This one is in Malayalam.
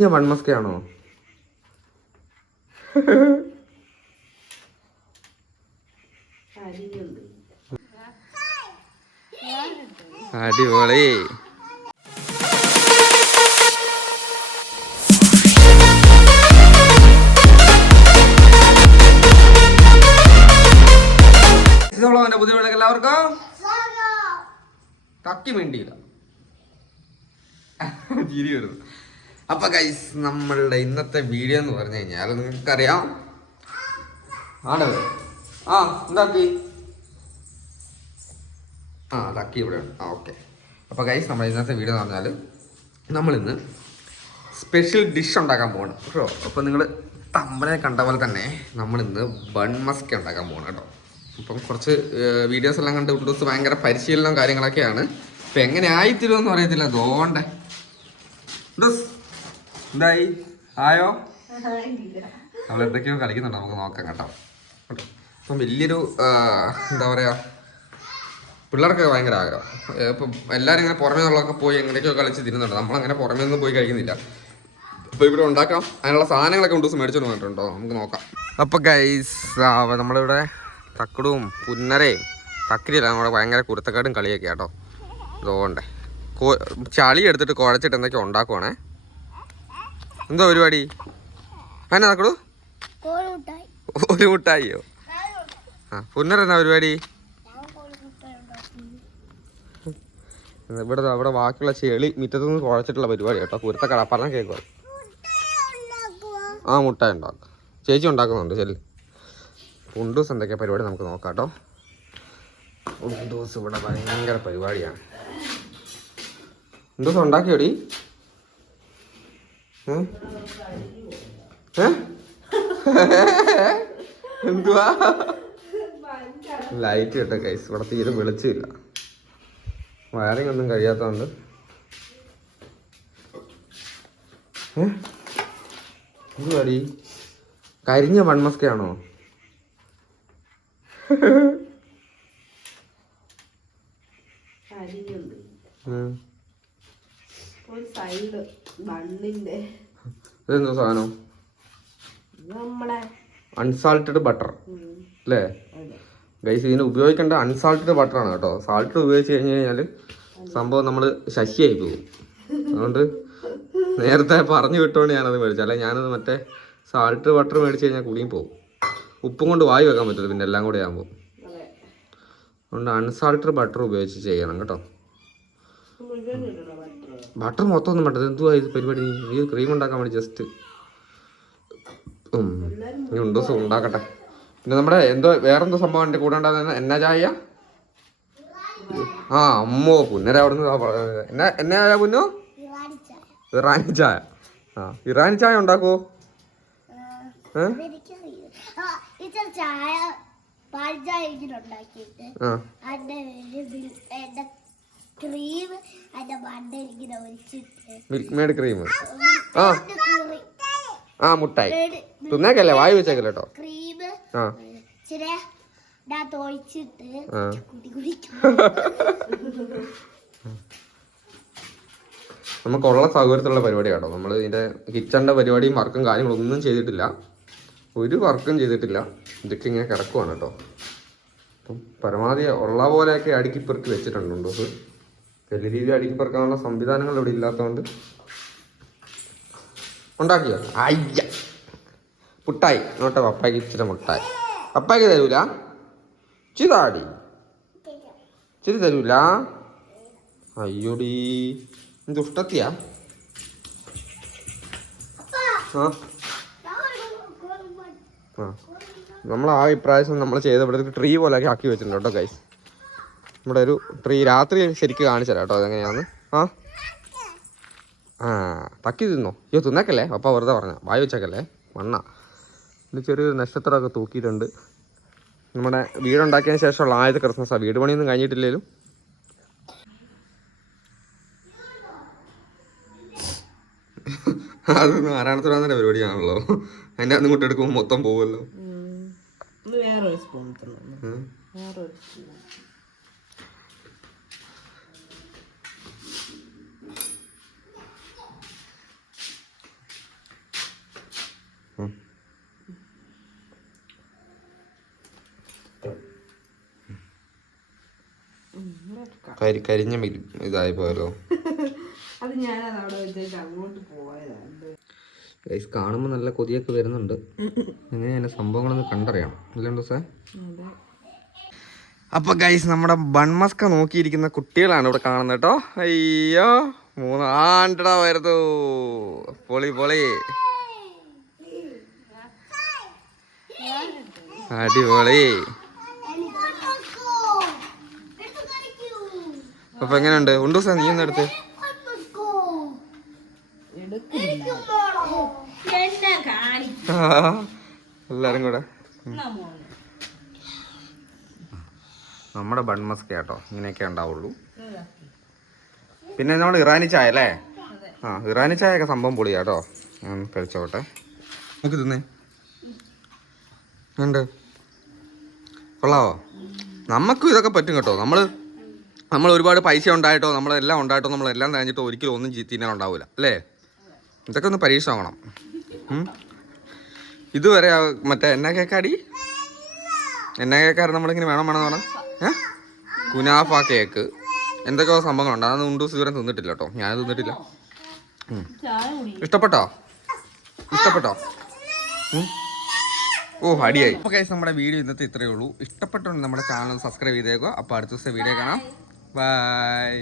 ഞാൻ വൺമസ്കയാണോ? അടിപൊളി. പുതിയ വീട്ടിലേക്ക് എല്ലാവർക്കും തക്കി വേണ്ടിയില്ല ചിരി വരുന്നു. അപ്പൊ ഗൈസ്, നമ്മളുടെ ഇന്നത്തെ വീഡിയോ എന്ന് പറഞ്ഞു കഴിഞ്ഞാൽ നിങ്ങൾക്കറിയാം ആണ്. എന്താക്കി തക്കി ഇവിടെയാണ്. ഓക്കെ. അപ്പൊ ഗൈസ്, നമ്മുടെ ഇന്നത്തെ വീഡിയോ എന്ന് പറഞ്ഞാൽ നമ്മളിന്ന് സ്പെഷ്യൽ ഡിഷ് ഉണ്ടാക്കാൻ പോകണം കേട്ടോ. അപ്പോൾ നിങ്ങൾ തമ്പനെ കണ്ട പോലെ തന്നെ നമ്മളിന്ന് ബൺ മസ്ക ഉണ്ടാക്കാൻ പോകണം കേട്ടോ. അപ്പം കുറച്ച് വീഡിയോസ് എല്ലാം കണ്ട് ഉണ്ടൂസ് ഭയങ്കര പരിശീലനവും കാര്യങ്ങളൊക്കെയാണ്. ഇപ്പം എങ്ങനെ ആയിത്തരുമെന്ന് അറിയത്തില്ല. അതുകൊണ്ടേ എന്തായി ആയോ? നമ്മൾ എന്തൊക്കെയോ കളിക്കുന്നുണ്ട്, നമുക്ക് നോക്കാം കേട്ടോ. അപ്പം വലിയൊരു എന്താ പറയുക, പിള്ളേർക്ക് ഭയങ്കര ആഗ്രഹം. ഇപ്പം എല്ലാവരും ഇങ്ങനെ പുറമേ നിന്നുള്ളതൊക്കെ പോയി എങ്ങനെയൊക്കെയോ കളിച്ച് തിരുന്നുണ്ട്. നമ്മളങ്ങനെ പുറമേ നിന്ന് പോയി കഴിക്കുന്നില്ല. അപ്പോൾ ഇവിടെ ഉണ്ടാക്കാം. അതിനുള്ള സാധനങ്ങളൊക്കെ ഉണ്ട്, ദിവസം മേടിച്ചോണ്ട് വന്നിട്ടുണ്ടോ, നമുക്ക് നോക്കാം. അപ്പോൾ ഗൈസ്, നമ്മളിവിടെ തക്കടും പുന്നരയും തക്കിരിയല്ല, നമ്മുടെ ഭയങ്കര കുരുത്തക്കാടും കളിയൊക്കെ കേട്ടോ. അതുകൊണ്ടേ ചളി എടുത്തിട്ട് കുഴച്ചിട്ട് എന്തൊക്കെയോ ഉണ്ടാക്കുവാണേ. എന്തോ പരിപാടി? അതിനാ തക്കടു ഒരു മുട്ടായിയോ? പുന്നരെന്നാ പരിപാടി? ഇവിടെ ബാക്കിയുള്ള ചെളി മുറ്റത്തുനിന്ന് കുഴച്ചിട്ടുള്ള പരിപാടി കേട്ടോ. കുരുത്തക്കട പറഞ്ഞാൽ കേൾക്കുക. മുട്ടായി ഉണ്ടാക്കും. ചേച്ചി ഉണ്ടാക്കുന്നുണ്ട്. ചെല്ലി ഉണ്ടൂസ് എന്തൊക്കെയാ പരിപാടി നമുക്ക് നോക്കാം കേട്ടോ. ഉണ്ടൂസ് ഇവിടെ ഭയങ്കര പരിപാടിയാണ്. ഉണ്ടൂസ് ഉണ്ടാക്കിയോടി? എന്തുവാ ലൈറ്റ് കേട്ടോ ഗൈസ്, ഇവിടെ തീരെ വെളിച്ചില്ല. വയറിംഗ് ഒന്നും കഴിയാത്തതുകൊണ്ട് എന്തുവാടി? കരിഞ്ഞ വൺമസ്കയാണോ? ഇതെന്തോ സാധനം? അൺസാൾട്ടഡ് ബട്ടർ അല്ലേ ഗൈസ്? ഇതിന് ഉപയോഗിക്കേണ്ട അൺസാൾട്ടഡ് ബട്ടറാണ് കേട്ടോ. സാൾട്ട് ഉപയോഗിച്ച് കഴിഞ്ഞ് കഴിഞ്ഞാൽ സംഭവം നമ്മൾ ശശിയായി പോകും. അതുകൊണ്ട് നേരത്തെ പറഞ്ഞു വിട്ടുകൊണ്ട് ഞാനത് മേടിച്ചു. അല്ലെ ഞാനത് മറ്റേ സാൾട്ട് ബട്ടർ മേടിച്ച് കഴിഞ്ഞാൽ കുടിയും പോകും. ഉപ്പും കൊണ്ട് വായി വെക്കാൻ പറ്റില്ല പിന്നെ എല്ലാം കൂടെ ആകുമ്പോൾ. അതുകൊണ്ട് അൺസാൾട്ടഡ് ബട്ടർ ഉപയോഗിച്ച് ചെയ്യണം കേട്ടോ. ബട്ടർ മൊത്തം ഒന്നും വേണ്ടത്. എന്തുവാ ഇത് പരിപാടി? ഈ ക്രീം ഉണ്ടാക്കാൻ വേണ്ടി ജസ്റ്റ് ഇനി ഉണ്ടൂസ് ഉണ്ടാക്കട്ടെ. പിന്നെ നമ്മുടെ വേറെന്തോ സംഭവം എൻ്റെ കൂടെ ഉണ്ടാകുന്ന എന്നാ ചായ? അമ്മോ പുന്നര അവിടുന്ന് എന്നാ ചായ പുന്നോ? ഇറാനി ചായ. ഇറാനി ചായ ഉണ്ടാക്കുവോ? Milk made cream. മുട്ടായി തിന്നേക്കല്ലേ, വായി വെച്ചേക്കല്ലേ കേട്ടോ. നമുക്കുള്ള സൗകര്യത്തിലുള്ള പരിപാടി കേട്ടോ. നമ്മൾ ഇതിൻ്റെ കിച്ചണിൻ്റെ പരിപാടിയും വർക്കും കാര്യങ്ങളൊന്നും ചെയ്തിട്ടില്ല. ഒരു വർക്കും ചെയ്തിട്ടില്ല. ഇതൊക്കെ ഇങ്ങനെ കിടക്കുവാണ് കേട്ടോ. അപ്പം പരമാവധി ഉള്ള പോലെയൊക്കെ അടുക്കിപ്പെറുക്കി വെച്ചിട്ടുണ്ട്. വലിയ രീതിയിൽ അടുക്കിപ്പെറുക്കാനുള്ള സംവിധാനങ്ങൾ ഇവിടെ ഇല്ലാത്തതുകൊണ്ട് ഉണ്ടാക്കിയോ? അയ്യ മുട്ടായി നോട്ടെ. പപ്പായ്ക്ക് ഇച്ചിരി മുട്ടായി. പപ്പായ്ക്ക് തരൂല? ചിതാടി ചിരി തരൂല? അയ്യോടി ദുഷ്ടത്തിയാ. നമ്മൾ ഇപ്രാവശ്യം നമ്മൾ ചെയ്തപ്പോഴത്തേക്ക് ട്രീ പോലെ ആക്കി വെച്ചിട്ടുണ്ട് കേട്ടോ ഗൈസ്. നമ്മുടെ ഒരു ട്രീ രാത്രി ശരിക്കും കാണിച്ചു തരാം കേട്ടോ അതെങ്ങനെയാന്ന്. തക്കി തിന്നോ? അയ്യോ തിന്നേക്കല്ലേ, പപ്പ വെറുതെ പറഞ്ഞ വായി വെച്ചേക്കല്ലേ, മണ്ണ. ഇത് ചെറിയൊരു നക്ഷത്രമൊക്കെ തൂക്കിയിട്ടുണ്ട്. നമ്മുടെ വീടുണ്ടാക്കിയതിന് ശേഷമുള്ള ആദ്യത്തെ ക്രിസ്മസാണ്. വീട് പണിയൊന്നും കഴിഞ്ഞിട്ടില്ലേലും. അത് നാരായണത്തുരാന്നിൻ്റെ പരിപാടിയാണല്ലോ. അതിൻ്റെ അന്ന് ഇങ്ങോട്ട് എടുക്കുമ്പോൾ മൊത്തം പോവുമല്ലോ. കരിഞ്ഞ ഇതായി പോയല്ലോ. അത് ഞാനത് അവിടെ വെച്ചിട്ട് അങ്ങോട്ട് പോയതാണ്. ഗൈസ് കാണുമ്പോൾ നല്ല കൊതിയൊക്കെ വരുന്നുണ്ട്. എങ്ങനെയാണ് സംഭവങ്ങളൊന്ന് കണ്ടറിയണം അല്ലേ സാർ? അപ്പൊ ഗൈസ് നമ്മുടെ ബൺമസ്ക നോക്കിയിരിക്കുന്ന കുട്ടികളാണ് ഇവിടെ കാണുന്നത് കേട്ടോ. അയ്യോ 3 ആണ്ടടാ വരുന്നു. പൊളി പൊളി അടിപൊളി. അപ്പൊ എങ്ങനെയുണ്ട് ഉണ്ടോ സാർ? നീ ഒന്ന് എടുത്ത് എല്ലാരും കൂടെ. നമ്മുടെ ബൺമസ്ക കേട്ടോ ഇങ്ങനെയൊക്കെ ഉണ്ടാവുള്ളൂ. പിന്നെ നമ്മൾ ഇറാനി ചായ അല്ലേ? ഇറാനി ചായ ഒക്കെ സംഭവം പൊളിയാട്ടോ. ഞാൻ കഴിച്ചോട്ടെ. നമുക്ക് തിന്നേ ഉണ്ട്. കൊള്ളാവോ? നമുക്കും ഇതൊക്കെ പറ്റും കേട്ടോ. നമ്മൾ ഒരുപാട് പൈസ ഉണ്ടായിട്ടോ നമ്മളെല്ലാം ഉണ്ടായിട്ടോ നമ്മളെല്ലാം കഴിഞ്ഞിട്ടോ ഒരിക്കലും ഒന്നും തിന്നാൻ ഉണ്ടാവില്ല അല്ലേ? ഇതൊക്കെ ഒന്ന് പരീക്ഷ നോക്കണം. ഇതുവരെ മറ്റേ എന്നാ കേക്കാടി നമ്മളിങ്ങനെ വേണമെന്ന് പറഞ്ഞാൽ കുനാഫ കേക്ക് എന്തൊക്കെയോ സംഭവങ്ങളുണ്ട്. അതൊന്നും ഉണ്ടൂസ് ഇതുവരെ തിന്നിട്ടില്ല കേട്ടോ. ഞാൻ തിന്നിട്ടില്ല. ഇഷ്ടപ്പെട്ടോ? ഓ അടിയായി. അപ്പോൾ ഗൈസ് നമ്മുടെ വീഡിയോ ഇന്നത്തെ ഇത്രയേ ഉള്ളൂ. ഇഷ്ടപ്പെട്ടുണ്ടെങ്കിൽ നമ്മുടെ ചാനൽ സബ്സ്ക്രൈബ് ചെയ്തേക്കുക. അപ്പോൾ അടുത്ത ദിവസത്തെ വീഡിയോ കാണാം. ബൈ.